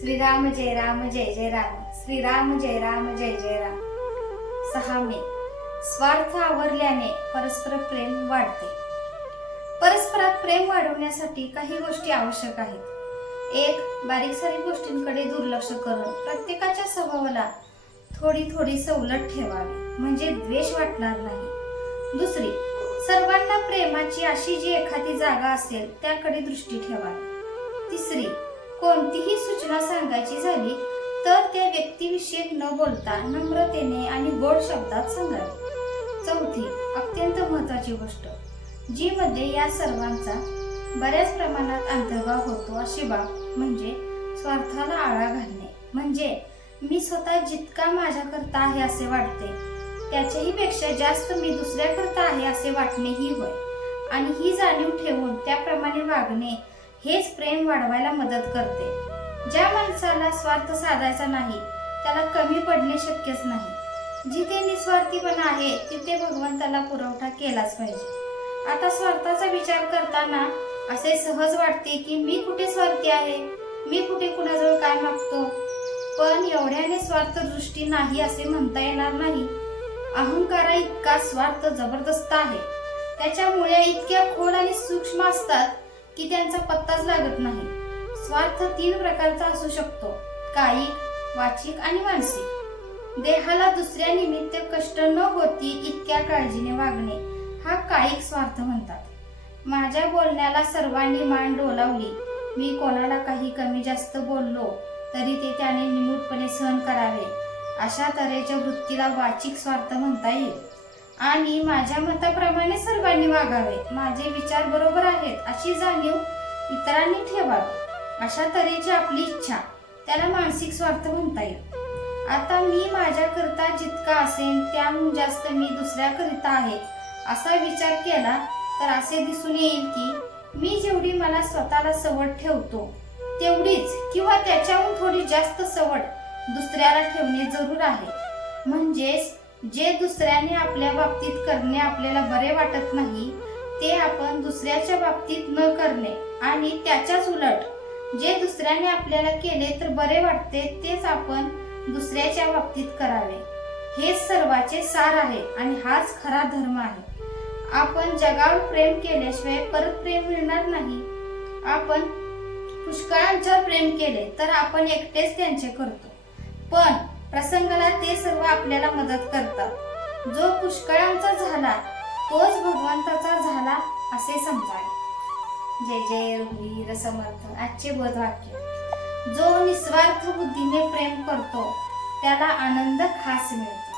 श्रीराम जय राम जय जय राम. श्रीराम जय राम जय जय राम. सहा मे. स्वार्थ आवरल्याने परस्पर प्रेम वाढते. परस्परात प्रेम वाढवण्यासाठी काही गोष्टी आवश्यक आहेत. एक बारीक सारीक गोष्टींकडे दुर्लक्ष करून प्रत्येकाच्या स्वभावाला थोडी थोडी सवलत ठेवावी. म्हणजे द्वेष वाटणार नाही. दुसरी सर्वांना प्रेमाची अशी जी एखादी जागा असेल त्याकडे दृष्टी ठेवावी. तिसरी कोणतीही सूचना सांगायची झाली तर त्या व्यक्तीविषयी न बोलता नम्रतेने आणि गोड शब्दात सांगावे. चौथी अत्यंत महत्वाची गोष्ट जी मध्ये या सर्वांचा बऱ्याच प्रमाणात अंतर्भाव होतो अशी बाब म्हणजे स्वार्थाला आळा घालणे. म्हणजे मी स्वतः जितका माझ्याकरता आहे असे वाटते त्याच्याही पेक्षा जास्त मी दुसऱ्याकरता आहे असे वाटणे ही होय. आणि ही जाणीव ठेवून त्याप्रमाणे वागणे हेच प्रेम वाढवायला मदत करते. ज्या माणसाला स्वार्थ साधायचा नाही त्याला कमी पडणे शक्यच नाही. जिथे निस्वार्थीपणा आहे तिथे भगवंताला पुरवठा केलाच पाहिजे. आता स्वार्थाचा विचार करताना असे सहज वाटते की मी कुठे स्वार्थी आहे? मी कुठे कुणाजवळ काय मागतो? पण एवढ्याने स्वार्थ दृष्टी नाही असे म्हणता येणार नाही. अहंकारा इतका स्वार्थ जबरदस्त आहे. त्याच्यामुळे इतक्या खोल आणि सूक्ष्म असतात की त्यांचा पत्ताच लागत नाही. स्वार्थ तीन प्रकारचा असू शकतो. कायिक वाचिक आणि मानसिक. देहाला दुसऱ्या निमित्त कष्ट न होती इतक्या काळजीने वागणे हा कायिक स्वार्थ म्हणतात. माझ्या बोलण्याला सर्वांनी मान डोलावली. मी कोणाला काही कमी जास्त बोललो तरी ते त्याने निमूटपणे सहन करावे. अशा तऱ्हेच्या वृत्तीला वाचिक स्वार्थ म्हणता येईल. आणि माझ्या मताप्रमाणे सर्वांनी वागावे. माझे विचार बरोबर आहेत अशी जाणीव इतरांनी ठेवावी. अशा तऱ्हेची आपली इच्छा. त्याला मानसिक स्वार्थ म्हणता येईल. आता मी माझ्याकरता जितका असेन त्याहून जास्त मी दुसऱ्याकरिता आहे असा विचार केला तर असे दिसून येईल की मी जेवढी मला स्वतःला सवड ठेवतो तेवढीच किंवा त्याच्याहून थोडी जास्त सवड दुसऱ्याला ठेवणे जरूर आहे. म्हणजेच जे दुसऱ्याने आपल्या बाबतीत करणे आपल्याला बरे वाटत नाही ते आपण दुसऱ्याच्या बाबतीत न करणे आणि त्याच्याच उलट जे दुसऱ्याने आपल्याला केले तर बरे वाटते तेच आपण दुसऱ्याच्या बाबतीत करावे. हेच सर्वाचे सार आहे आणि हाच खरा धर्म आहे. आपण जगावर प्रेम केल्याशिवाय परत प्रेम मिळणार नाही. आपण पुष्कळांच्यावर प्रेम केले तर आपण एकटेच त्यांचे करतो. पण प्रसंगाला ते सर्व आपल्याला मदत करतात. जो पुष्कळांचा झाला तोच भगवंताचा झाला असे समजावे. जय जय रघुवीर समर्थ आजचे बोध वाक्य. जो निस्वार्थ बुद्धीने प्रेम करतो त्याला आनंद खास मिळतो.